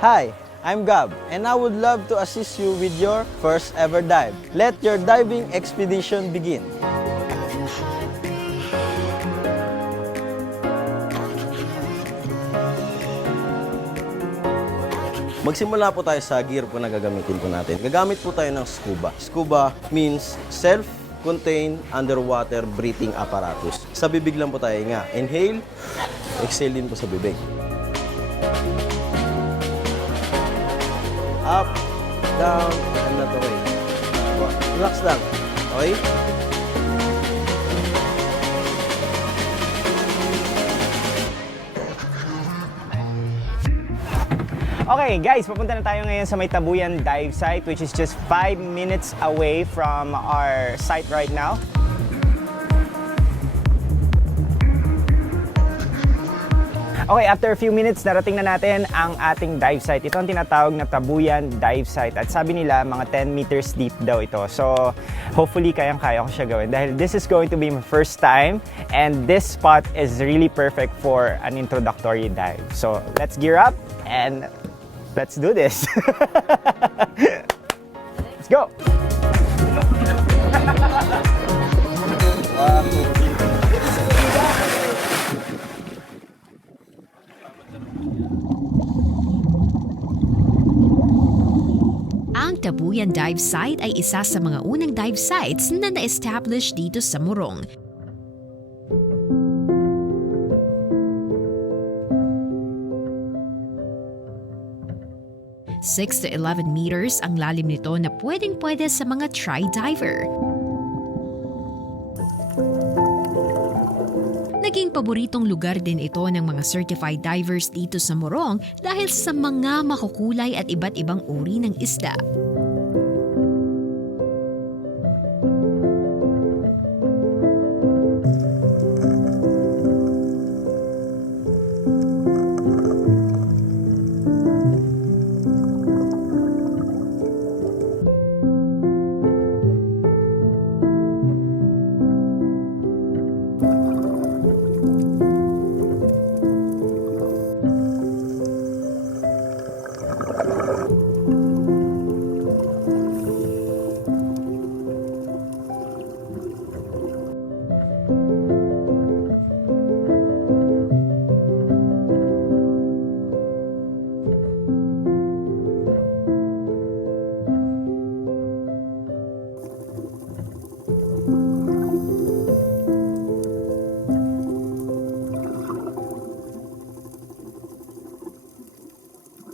Hi, I'm Gab, and I would love to assist you with your first ever dive. Let your diving expedition begin. Magsimula po tayo sa gear po na gagamitin po natin. Gagamit po tayo ng scuba. Scuba means self-contained underwater breathing apparatus. Sa bibig lang po tayo nga. Inhale, exhale din po sa bibig. Up, down, and not away. Relax lang. Okay? Okay guys, papunta na tayo ngayon sa may Tabuyan dive site, which is just 5 minutes away from our site right now. Okay, after a few minutes, narating na natin ang ating dive site. Ito ang tinatawag na Tabuyan dive site. At sabi nila, mga 10 meters deep daw ito. So, hopefully, kayang-kaya ko siya gawin. Dahil this is going to be my first time. And this spot is really perfect for an introductory dive. So, let's gear up and let's do this. Let's go! Ang Tabuyan Dive Site ay isa sa mga unang dive sites na na-establish dito sa Morong. Six to 11 meters ang lalim nito na pwedeng-pwede sa mga tri-diver. Naging paboritong lugar din ito ng mga certified divers dito sa Morong dahil sa mga makukulay at iba't ibang uri ng isda.